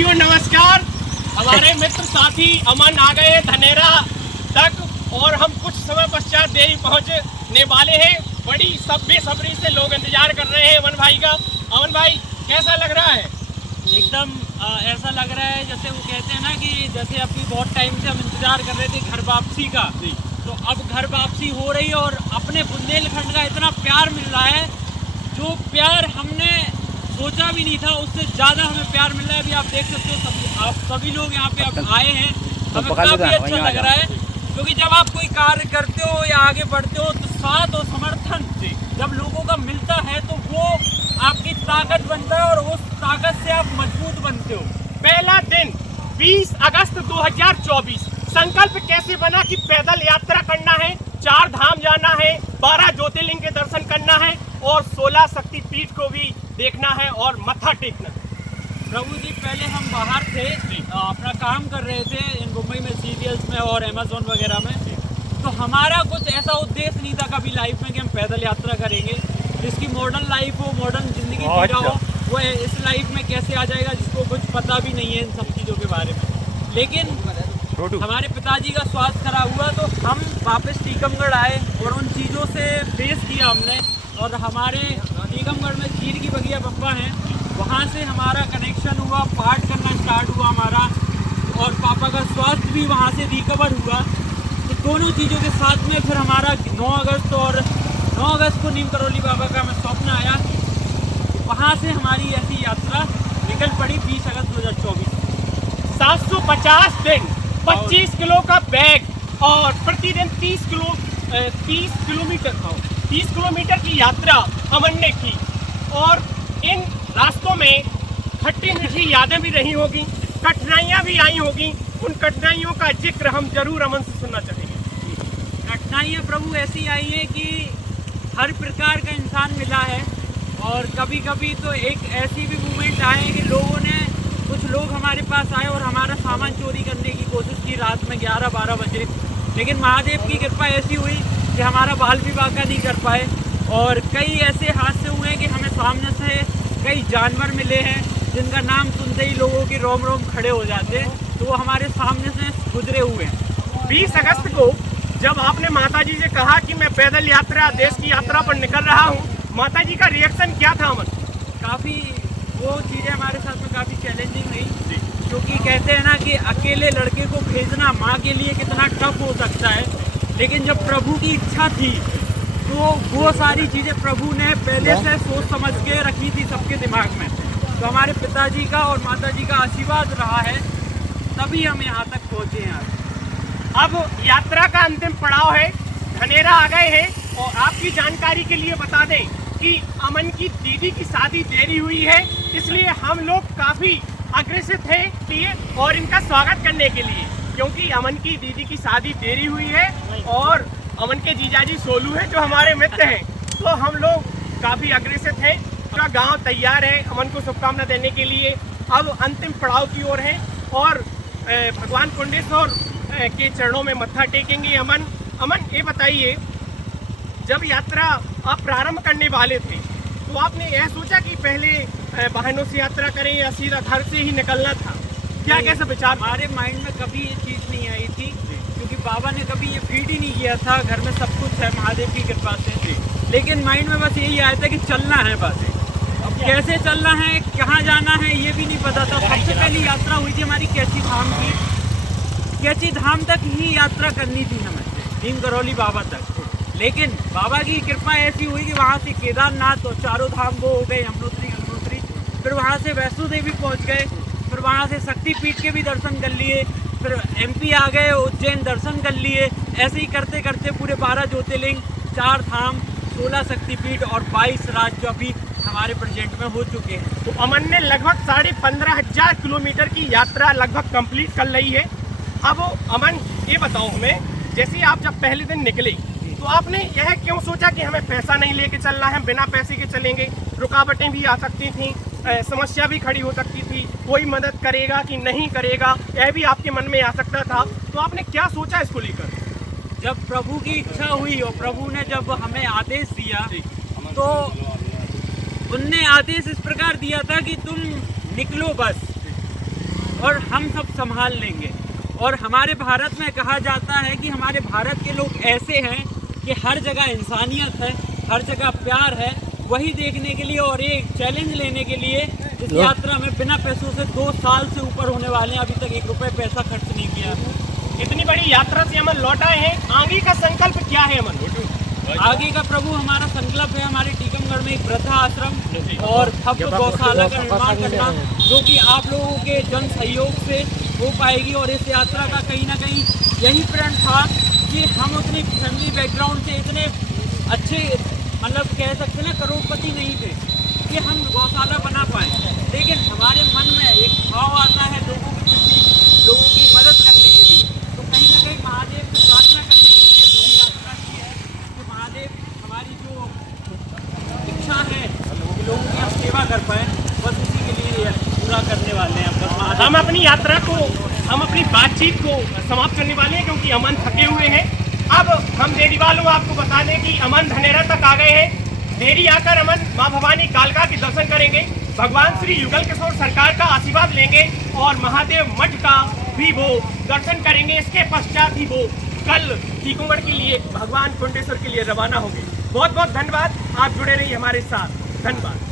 साथियों नमस्कार। हमारे मित्र साथी अमन आ गए धनेरा तक और हम कुछ समय पश्चात देरी पहुंचने वाले हैं। बड़ी बेसब्री से लोग इंतजार कर रहे हैं अमन भाई का। अमन भाई कैसा लग रहा है? एकदम ऐसा लग रहा है जैसे वो कहते हैं ना कि जैसे अभी बहुत टाइम से हम इंतजार कर रहे थे घर वापसी का, तो अब घर वापसी हो रही है और अपने बुंदेलखंड का इतना प्यार मिल रहा है जो प्यार हमने सोचा भी नहीं था, उससे ज़्यादा हमें प्यार मिल रहा है। अभी आप देख सकते हो आप सभी लोग यहाँ पे अब आए हैं, हमें काफ़ी अच्छा लग रहा है क्योंकि जब आप कोई कार्य करते हो या आगे बढ़ते हो तो साथ और समर्थन जब लोगों का मिलता है तो वो आपकी ताकत बनता है और उस ताकत से आप मजबूत बनते हो। पहला दिन 20 अगस्त 2024। संकल्प कैसे बना कि पैदल यात्रा करना है, 4 धाम जाना है, 12 ज्योतिर्लिंग के दर्शन करना है और 16 शक्तिपीठ को भी देखना है और मत्था टेकना। प्रभु जी पहले हम बाहर थे, अपना काम कर रहे थे मुंबई में सीरियल्स में और अमेजोन वगैरह में, तो हमारा कुछ ऐसा उद्देश्य नहीं था कभी लाइफ में कि हम पैदल यात्रा करेंगे। जिसकी मॉडर्न लाइफ हो, मॉडर्न जिंदगी जी रहा हो, वो इस लाइफ में कैसे आ जाएगा जिसको कुछ पता भी नहीं है इन सब चीज़ों के बारे में। लेकिन हमारे पिताजी का स्वास्थ्य खराब हुआ तो हम वापस टीकमगढ़ आए और उन चीज़ों से फेस किया हमने। और हमारे टीकमगढ़ में खीर की बगिया पप्पा हैं, वहाँ से हमारा कनेक्शन हुआ, पाठ करना स्टार्ट हुआ हमारा, और पापा का स्वास्थ्य भी वहाँ से रिकवर हुआ। तो दोनों चीज़ों के साथ में फिर हमारा 9 अगस्त को नीम करौली बाबा का हमें स्वप्न आया। वहाँ से हमारी ऐसी यात्रा निकल पड़ी 20 अगस्त 2024। 750 दिन, 25 किलो का बैग और प्रतिदिन 30 किलोमीटर की यात्रा अमन ने की। और इन रास्तों में खट्टी मीठी यादें भी रही होगी, कठिनाइयाँ भी आई होगी। उन कठिनाइयों का जिक्र हम जरूर अमन से सुनना चाहेंगे। कठिनाइयाँ प्रभु ऐसी आई है कि हर प्रकार का इंसान मिला है और कभी कभी तो एक ऐसी भी मूवमेंट आए कि कुछ लोग हमारे पास आए और हमारा सामान चोरी करने की कोशिश की रात में 11-12 बजे। लेकिन महादेव की कृपा ऐसी हुई कि हमारा बाल विवाह का नहीं कर पाए। और कई ऐसे हादसे हुए कि हमें सामने से कई जानवर मिले हैं जिनका नाम सुनते ही लोगों की रोम रोम खड़े हो जाते हैं, तो वो हमारे सामने से गुजरे हुए हैं। 20 अगस्त को जब आपने माताजी से कहा कि मैं पैदल यात्रा, देश की यात्रा पर निकल रहा हूँ, माताजी का रिएक्शन क्या था अमन? काफ़ी वो चीज़ें हमारे साथ में काफ़ी चैलेंजिंग रही, क्योंकि कहते हैं ना कि अकेले लड़के को भेजना माँ के लिए कितना टफ हो सकता है। लेकिन जब प्रभु की इच्छा थी तो वो सारी चीज़ें प्रभु ने पहले से सोच समझ के रखी थी सबके दिमाग में। तो हमारे पिताजी का और माताजी का आशीर्वाद रहा है, तभी हम यहाँ तक पहुँचे हैं। अब यात्रा का अंतिम पड़ाव है, धनेरा आ गए हैं। और आपकी जानकारी के लिए बता दें कि अमन की दीदी की शादी देरी हुई है, इसलिए हम लोग काफ़ी अग्रसित थे और इनका स्वागत करने के लिए, क्योंकि अमन की दीदी की शादी देरी हुई है और अमन के जीजाजी सोलू हैं जो हमारे मित्र हैं, तो हम लोग काफ़ी अग्रसित हैं। पूरा गांव तैयार है अमन को शुभकामना देने के लिए। अब अंतिम पड़ाव की ओर है और भगवान कुंडेश्वर के चरणों में मत्था टेकेंगे अमन। ये बताइए, जब यात्रा आप प्रारंभ करने वाले थे तो आपने यह सोचा कि पहले वाहनों से यात्रा करें या सीधा घर से ही निकलना था? क्या कैसा विचार? हमारे माइंड में कभी ये चीज़ नहीं आई थी, क्योंकि बाबा ने कभी ये फीड ही नहीं किया था। घर में सब कुछ है महादेव की कृपा से, लेकिन माइंड में बस यही आया था कि चलना है बस। अब कैसे चलना है, कहाँ जाना है, ये भी नहीं पता था। सबसे पहली यात्रा हुई थी हमारी कैची धाम की। कैची धाम तक ही यात्रा करनी थी हमें, नीम करौली बाबा तक। लेकिन बाबा की कृपा ऐसी हुई कि वहाँ से केदारनाथ और चारों धाम वो हो गए, यमुनोत्री, फिर वहाँ से वैष्णो देवी पहुँच गए, फिर वहाँ से शक्तिपीठ के भी दर्शन कर लिए, फिर MP आ गए, उज्जैन दर्शन कर लिए। ऐसे ही करते करते पूरे 12 ज्योतिर्लिंग, 4 धाम, 16 शक्तिपीठ और 22 राज्य अभी हमारे प्रेजेंट में हो चुके हैं। तो अमन ने लगभग 15,500 किलोमीटर की यात्रा लगभग कंप्लीट कर ली है। अब अमन ये बताओ हमें, जैसे आप जब पहले दिन निकले तो आपने यह क्यों सोचा कि हमें पैसा नहीं लेके चलना है, बिना पैसे के चलेंगे? रुकावटें भी आ सकती थी, समस्या भी खड़ी हो सकती थी, कोई मदद करेगा कि नहीं करेगा, यह भी आपके मन में आ सकता था। तो आपने क्या सोचा इसको लेकर? जब प्रभु की इच्छा हुई और प्रभु ने जब हमें आदेश दिया तो उनने आदेश इस प्रकार दिया था कि तुम निकलो बस। और हम सब संभाल लेंगे। और हमारे भारत में कहा जाता है कि हमारे भारत के लोग ऐसे हैं कि हर जगह इंसानियत है, हर जगह प्यार है। वही देखने के लिए और एक चैलेंज लेने के लिए इस यात्रा में बिना पैसों से 2 साल से ऊपर होने वाले हैं, अभी तक 1 रुपये पैसा खर्च नहीं किया। इतनी बड़ी यात्रा से अमन लौट आए हैं, आगे का संकल्प क्या है अमन? आगे का प्रभु हमारा संकल्प है हमारे टीकमगढ़ में एक वृद्धा आश्रम और भव्य गौशाला का निर्माण करना, जो कि आप लोगों के जन सहयोग से हो पाएगी। और इस यात्रा का कहीं ना कहीं यही प्रण था कि हम अपनी फैमिली बैकग्राउंड से इतने अच्छे, मतलब कह सकते हैं ना, करोड़पति नहीं थे कि हम गौशाला बना पाएँ, लेकिन हमारे मन में एक भाव आता है लोगों के प्रति, लोगों की मदद करने के लिए। तो कहीं ना कहीं महादेव से प्रार्थना करने के लिए पूरी यात्रा की है कि महादेव हमारी जो इच्छा है कि लोगों की हम सेवा कर पाएँ, बस उसी के लिए पूरा करने वाले हैं। बस महादेव, हम अपनी यात्रा को, हम अपनी बातचीत को समाप्त करने वाले हैं क्योंकि अमन थके हुए हैं। अब हम देरी वालों आपको बता दें कि अमन धनेरा तक आ गए हैं। देरी आकर अमन माँ भवानी कालका के दर्शन करेंगे, भगवान श्री युगल किशोर सरकार का आशीर्वाद लेंगे और महादेव मठ का भी वो दर्शन करेंगे। इसके पश्चात ही वो कल टीकमगढ़ के लिए, भगवान कुंडेश्वर के लिए रवाना होंगे। बहुत बहुत धन्यवाद, आप जुड़े रहिए हमारे साथ। धन्यवाद।